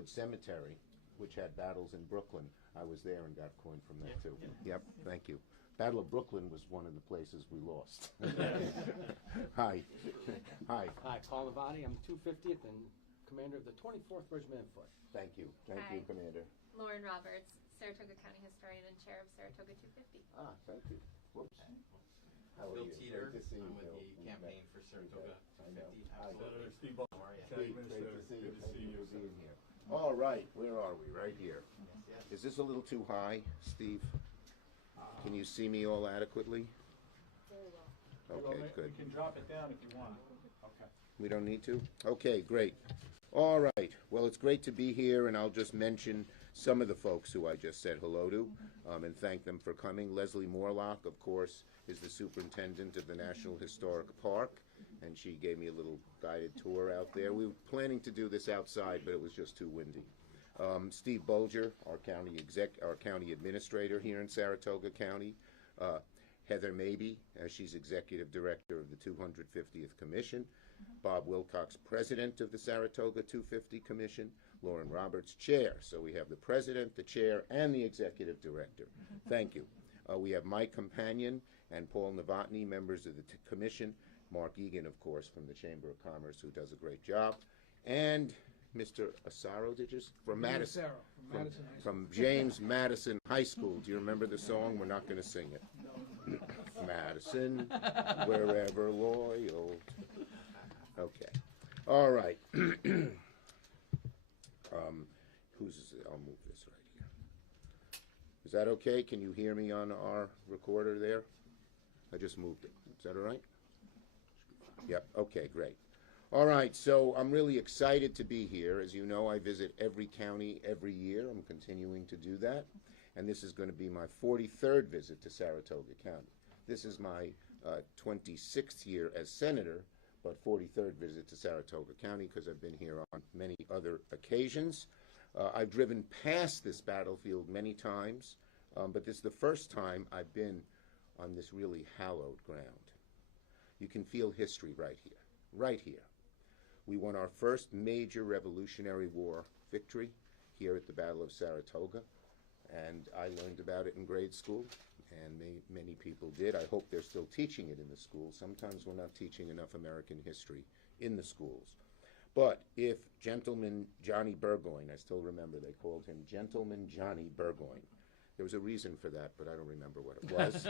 Battlefield Cemetery, which had battles in Brooklyn. I was there and got coin from that too. Yep, thank you. Battle of Brooklyn was one of the places we lost. Hi. Hi. Hi, Paul Navani. I'm 250th and commander of the 24th Regiment of Foot. Thank you. Thank you, Commander. Lauren Roberts, Saratoga County Historian and Chair of Saratoga 250. Ah, thank you. Whoops. How are Bill you? Teeter. Great to see you, I'm with Bill. the campaign for Saratoga I know. 250. Hi. Absolutely. Steve How are you? Great to see you. Thank you for being here. All right, where are we? Right here. Yes, yes. Is this a little too high, Steve? Can you see me all adequately? Very well. Okay, good. We can drop it down if you want. Okay. We don't need to? Okay, great. All right. Well, it's great to be here, and I'll just mention some of the folks who I just said hello to and thank them for coming. Leslie Morlock, of course, is the superintendent of the National Historic Park, and she gave me a little guided tour out there. We were planning to do this outside, but it was just too windy. Steve Bulger, our county administrator here in Saratoga County. Heather Mabey, she's executive director of the 250th Commission. Bob Wilcox, president of the Saratoga 250 Commission. Lauren Roberts, chair. So we have the president, the chair, and the executive director. Thank you. We have Mike Companion and Paul Novotny, members of the commission. Mark Egan, of course, from the Chamber of Commerce, who does a great job. And Mr. Asaro, did you? From Madison. Asaro, from Madison High School. From James Madison High School. Do you remember the song? We're not going to sing it. Madison, wherever loyal. Okay. All right. I'll move this right here. Is that okay? Can you hear me on our recorder there? I just moved it. Is that all right? Yep. Okay, great. All right, so I'm really excited to be here. As you know, I visit every county every year. I'm continuing to do that. And this is going to be my 43rd visit to Saratoga County. This is my 26th year as senator, but 43rd visit to Saratoga County because I've been here on many other occasions. I've driven past this battlefield many times, but this is the first time I've been on this really hallowed ground. You can feel history right here, right here. We won our first major Revolutionary War victory here at the Battle of Saratoga, and I learned about it in grade school, and many people did. I hope they're still teaching it in the schools. Sometimes we're not teaching enough American history in the schools. But if Gentleman Johnny Burgoyne, I still remember they called him Gentleman Johnny Burgoyne. There was a reason for that, but I don't remember what it was.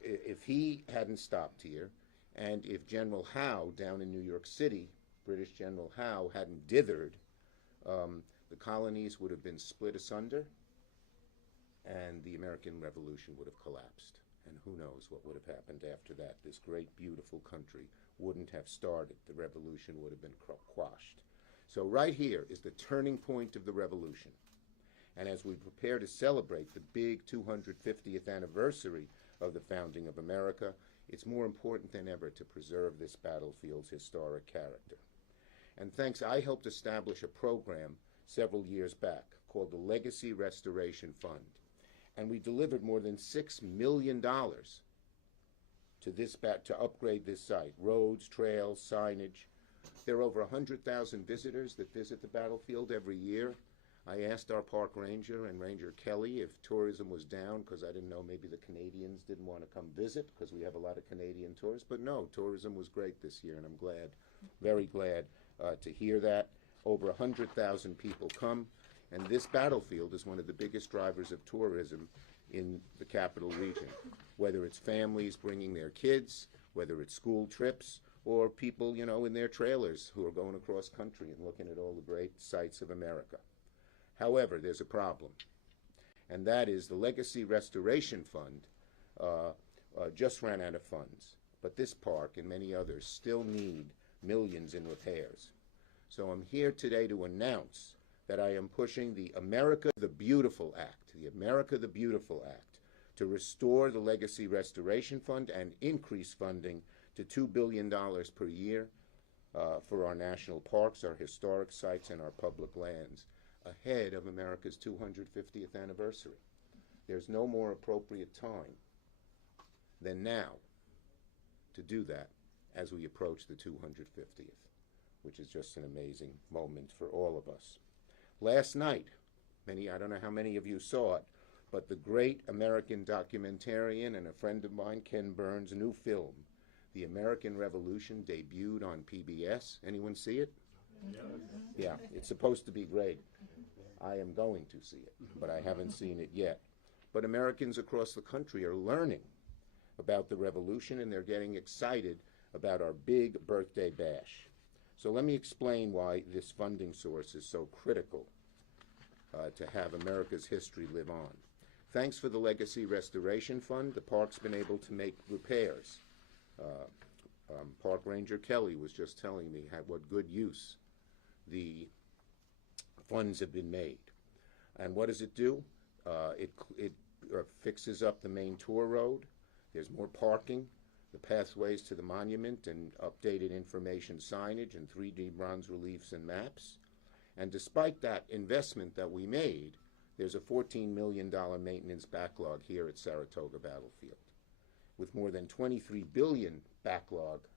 If he hadn't stopped here, and if General Howe down in New York City, British General Howe, hadn't dithered, the colonies would have been split asunder, and the American Revolution would have collapsed. And who knows what would have happened after that. This great, beautiful country wouldn't have started. The revolution would have been quashed. So right here is the turning point of the revolution. And as we prepare to celebrate the big 250th anniversary of the founding of America, it's more important than ever to preserve this battlefield's historic character. And thanks, I helped establish a program several years back called the Legacy Restoration Fund. And we delivered more than $6 million to to upgrade this site. Roads, trails, signage. There are over 100,000 visitors that visit the battlefield every year. I asked our park ranger and Ranger Kelly if tourism was down because I didn't know maybe the Canadians didn't want to come visit because we have a lot of Canadian tourists. But no, tourism was great this year, and I'm glad, very glad to hear that. Over 100,000 people come, and this battlefield is one of the biggest drivers of tourism in the capital region, whether it's families bringing their kids, whether it's school trips, or people, you know, in their trailers who are going across country and looking at all the great sights of America. However, there's a problem, and that is the Legacy Restoration Fund just ran out of funds, but this park and many others still need millions in repairs. So I'm here today to announce that I am pushing the America the Beautiful Act, to restore the Legacy Restoration Fund and increase funding to $2 billion per year for our national parks, our historic sites, and our public lands, ahead of America's 250th anniversary. There's no more appropriate time than now to do that as we approach the 250th. which is just an amazing moment for all of us. Last night, I don't know how many of you saw it, but the great American documentarian and a friend of mine, Ken Burns' new film, The American Revolution, debuted on PBS. Anyone see it? Yeah, it's supposed to be great. I am going to see it, but I haven't seen it yet. But Americans across the country are learning about the revolution, and they're getting excited about our big birthday bash. So let me explain why this funding source is so critical to have America's history live on. Thanks for the Legacy Restoration Fund, the park's been able to make repairs. Park Ranger Kelly was just telling me what good use the funds have been made. And what does it do? It fixes up the main tour road. There's more parking, the pathways to the monument, and updated information signage and 3D bronze reliefs and maps. And despite that investment that we made, there's a $14 million maintenance backlog here at Saratoga Battlefield, with more than $23 billion backlog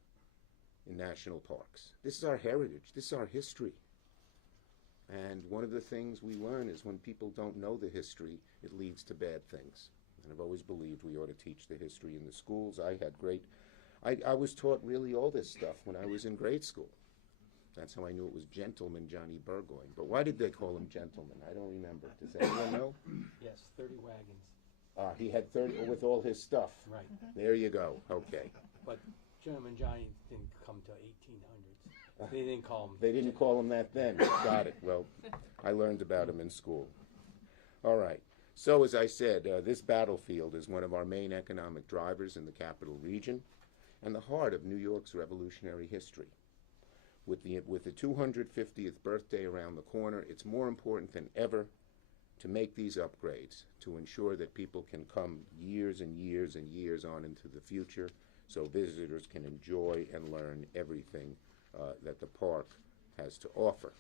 in national parks. This is our heritage. This is our history. And one of the things we learn is when people don't know the history, it leads to bad things. And I've always believed we ought to teach the history in the schools. I was taught really all this stuff when I was in grade school. That's how I knew it was Gentleman Johnny Burgoyne. But why did they call him Gentleman? I don't remember. Does anyone know? Yes, 30 wagons. He had 30 with all his stuff. Right. There you go. Okay. But Gentleman Johnny didn't come till 1800s. They didn't call him. They didn't call him that then. Got it. Well, I learned about him in school. All right. So as I said, this battlefield is one of our main economic drivers in the capital region and the heart of New York's revolutionary history. With the 250th birthday around the corner, it's more important than ever to make these upgrades to ensure that people can come years and years and years on into the future so visitors can enjoy and learn everything that the park has to offer.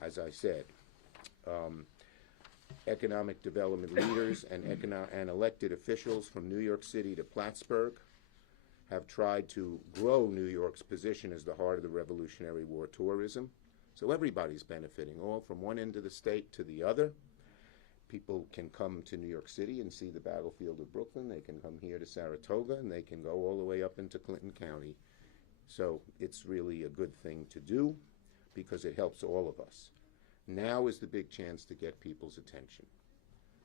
As I said, economic development leaders and elected officials from New York City to Plattsburgh have tried to grow New York's position as the heart of the Revolutionary War tourism. So everybody's benefiting, all from one end of the state to the other. People can come to New York City and see the battlefield of Brooklyn. They can come here to Saratoga, and they can go all the way up into Clinton County. So it's really a good thing to do because it helps all of us. Now is the big chance to get people's attention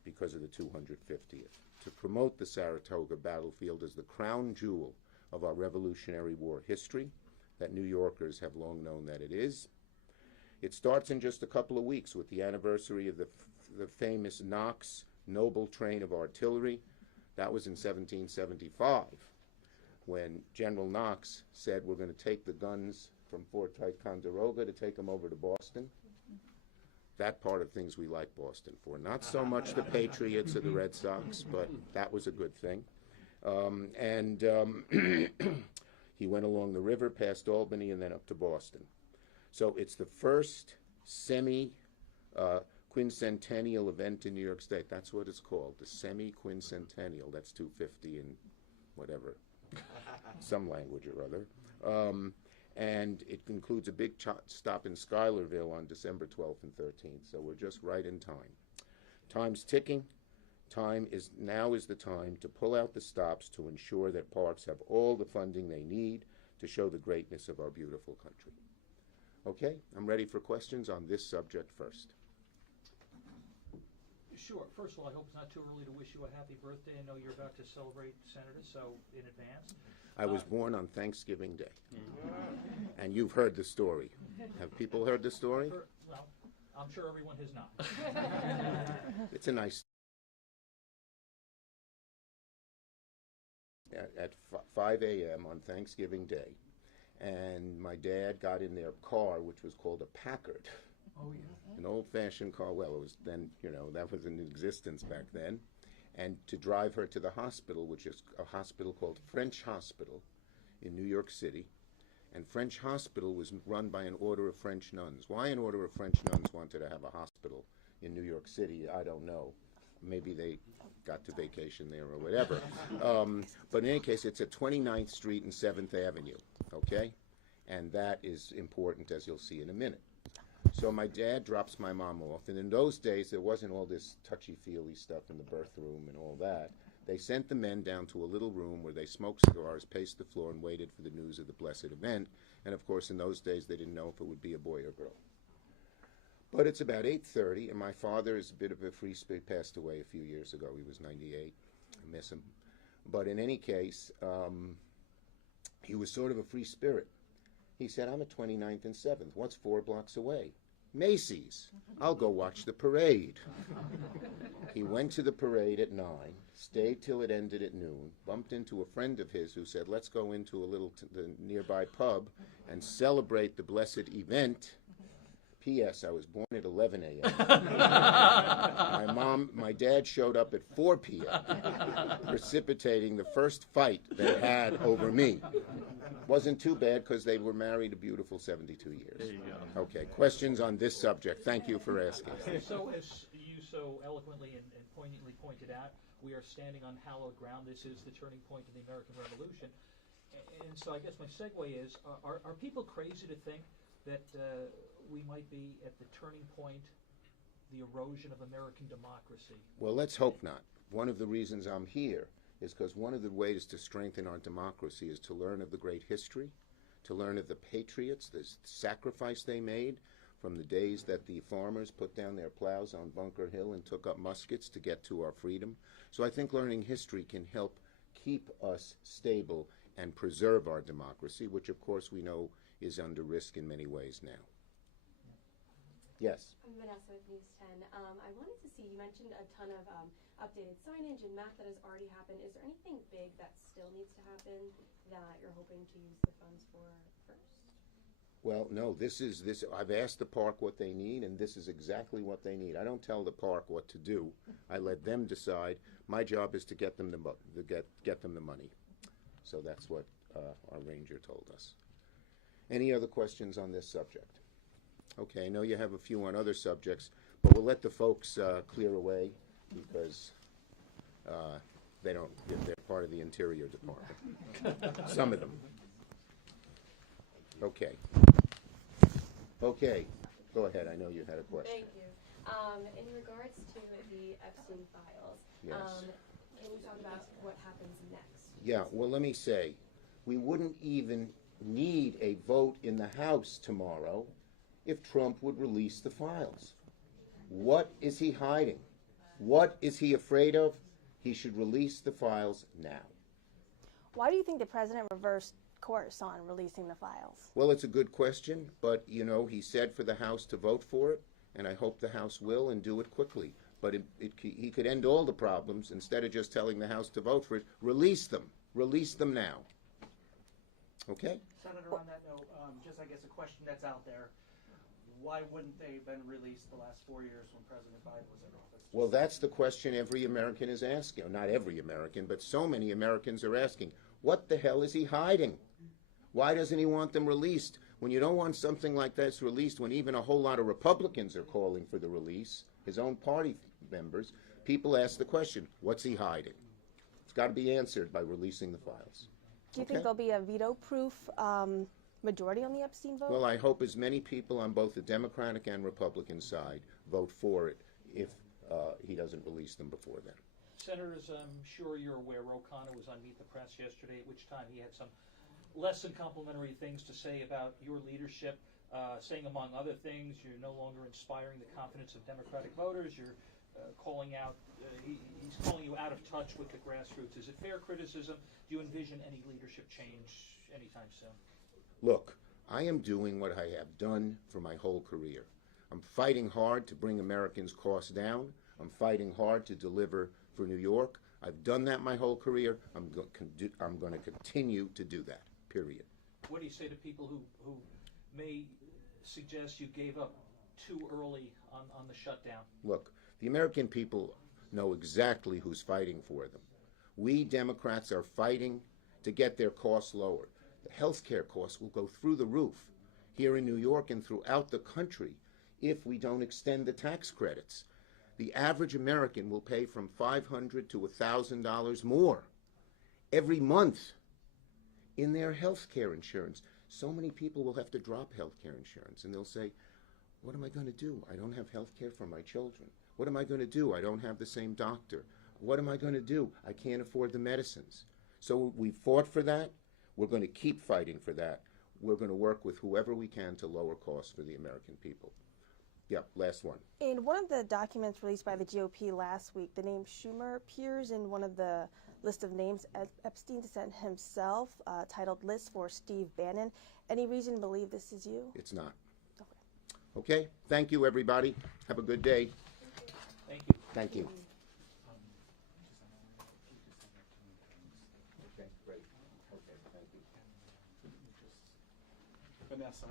because of the 250th, to promote the Saratoga Battlefield as the crown jewel of our Revolutionary War history that New Yorkers have long known that it is. It starts in just a couple of weeks with the anniversary of the famous Knox Noble Train of Artillery. That was in 1775, when General Knox said, we're going to take the guns from Fort Ticonderoga to take them over to Boston. That part of things we like Boston for. Not so much the Patriots or the Red Sox, but that was a good thing. He went along the river past Albany and then up to Boston. So it's the first semi-quincentennial event in New York State. That's what it's called, the semi-quincentennial. That's 250 and whatever, some language or other. And it includes a big stop in Schuylerville on December 12th and 13th. So we're just right in time. Time's ticking. Now is the time to pull out the stops to ensure that parks have all the funding they need to show the greatness of our beautiful country. Okay, I'm ready for questions on this subject first. Sure. First of all, I hope it's not too early to wish you a happy birthday. I know you're about to celebrate, Senator, so in advance. I was born on Thanksgiving Day. And you've heard the story. Have people heard the story? Well, I'm sure everyone has not. It's a nice... At 5 a.m. on Thanksgiving Day, and my dad got in their car, which was called a Packard. Oh, yeah. An old-fashioned car. Well, it was then, that was in existence back then. And to drive her to the hospital, which is a hospital called French Hospital in New York City. And French Hospital was run by an order of French nuns. Why an order of French nuns wanted to have a hospital in New York City, I don't know. Maybe they got to vacation there or whatever. But in any case, it's at 29th Street and 7th Avenue, okay? And that is important, as you'll see in a minute. So my dad drops my mom off, and in those days there wasn't all this touchy-feely stuff in the birth room and all that. They sent the men down to a little room where they smoked cigars, paced the floor, and waited for the news of the blessed event. And of course, in those days, they didn't know if it would be a boy or girl. But it's about 8:30, and my father is a bit of a free spirit. Passed away a few years ago. He was 98. I miss him. But in any case, he was sort of a free spirit. He said, I'm at 29th and 7th. What's 4 blocks away? Macy's. I'll go watch the parade. He went to the parade at 9, stayed till it ended at noon, bumped into a friend of his who said, let's go into the nearby pub and celebrate the blessed event. P.S. I was born at 11 a.m. My dad showed up at 4 p.m., precipitating the first fight they had over me. Wasn't too bad because they were married a beautiful 72 years. There you go. Okay, questions on this subject? Thank you for asking. So, as you so eloquently and poignantly pointed out, we are standing on hallowed ground. This is the turning point of the American Revolution. And so I guess my segue is, are people crazy to think that we might be at the turning point, the erosion of American democracy? Well, let's hope not. One of the reasons I'm here is because one of the ways to strengthen our democracy is to learn of the great history, to learn of the patriots, the sacrifice they made from the days that the farmers put down their plows on Bunker Hill and took up muskets to get to our freedom. So I think learning history can help keep us stable and preserve our democracy, which of course we know is under risk in many ways now. Yes? I'm Vanessa with News 10. I wanted to see, you mentioned a ton of updated signage and math that has already happened. Is there anything big that still needs to happen that you're hoping to use the funds for first? Well, no, I've asked the park what they need, and this is exactly what they need. I don't tell the park what to do. I let them decide. My job is to get them get them the money. So that's what our ranger told us. Any other questions on this subject? Okay, I know you have a few on other subjects, but we'll let the folks clear away because they're part of the Interior Department. Some of them. Okay. Okay, go ahead. I know you had a question. Thank you. In regards to the Epstein files, Yes. can you talk about what happens next? Yeah, well, let me say, we wouldn't even need a vote in the House tomorrow if Trump would release the files. What is he hiding? What is he afraid of? He should release the files now. Why do you think the president reversed course on releasing the files? Well, it's a good question, but, you know, he said for the House to vote for it, and I hope the House will and do it quickly. But he could end all the problems instead of just telling the House to vote for it. Release them. Release them now. Okay? Senator, on that note, just I guess a question that's out there, why wouldn't they have been released the last 4 years when President Biden was in office? Well, that's the question every American is asking. Not every American, but so many Americans are asking. What the hell is he hiding? Why doesn't he want them released? When you don't want something like this released, when even a whole lot of Republicans are calling for the release, his own party members, people ask the question, what's he hiding? It's got to be answered by releasing the files. Do you think there'll be a veto-proof majority on the Epstein vote? Well, I hope as many people on both the Democratic and Republican side vote for it if he doesn't release them before then. Senators, I'm sure you're aware, Ro Khanna was on Meet the Press yesterday, at which time he had some less than complimentary things to say about your leadership, saying, among other things, you're no longer inspiring the confidence of Democratic voters. You're calling out, he's calling you out of touch with the grassroots. Is it fair criticism? Do you envision any leadership change anytime soon? Look, I am doing what I have done for my whole career. I'm fighting hard to bring Americans' costs down. I'm fighting hard to deliver for New York. I've done that my whole career. I'm going to continue to do that, period. What do you say to people who may suggest you gave up too early on the shutdown? Look, the American people know exactly who's fighting for them. We Democrats are fighting to get their costs lowered. The health care costs will go through the roof here in New York and throughout the country if we don't extend the tax credits. The average American will pay from $500 to $1,000 more every month in their health care insurance. so many people will have to drop health care insurance, and they'll say, what am I going to do? I don't have health care for my children. What am I going to do? I don't have the same doctor. What am I going to do? I can't afford the medicines. So we fought for that. We're going to keep fighting for that. We're going to work with whoever we can to lower costs for the American people. Yep, last one. In one of the documents released by the GOP last week, the name Schumer appears in one of the list of names Epstein sent himself, titled List for Steve Bannon. Any reason to believe this is you? It's not. Okay. Okay, thank you, everybody. Have a good day. Thank you. Thank you. Okay, great. Okay, thank you. Vanessa.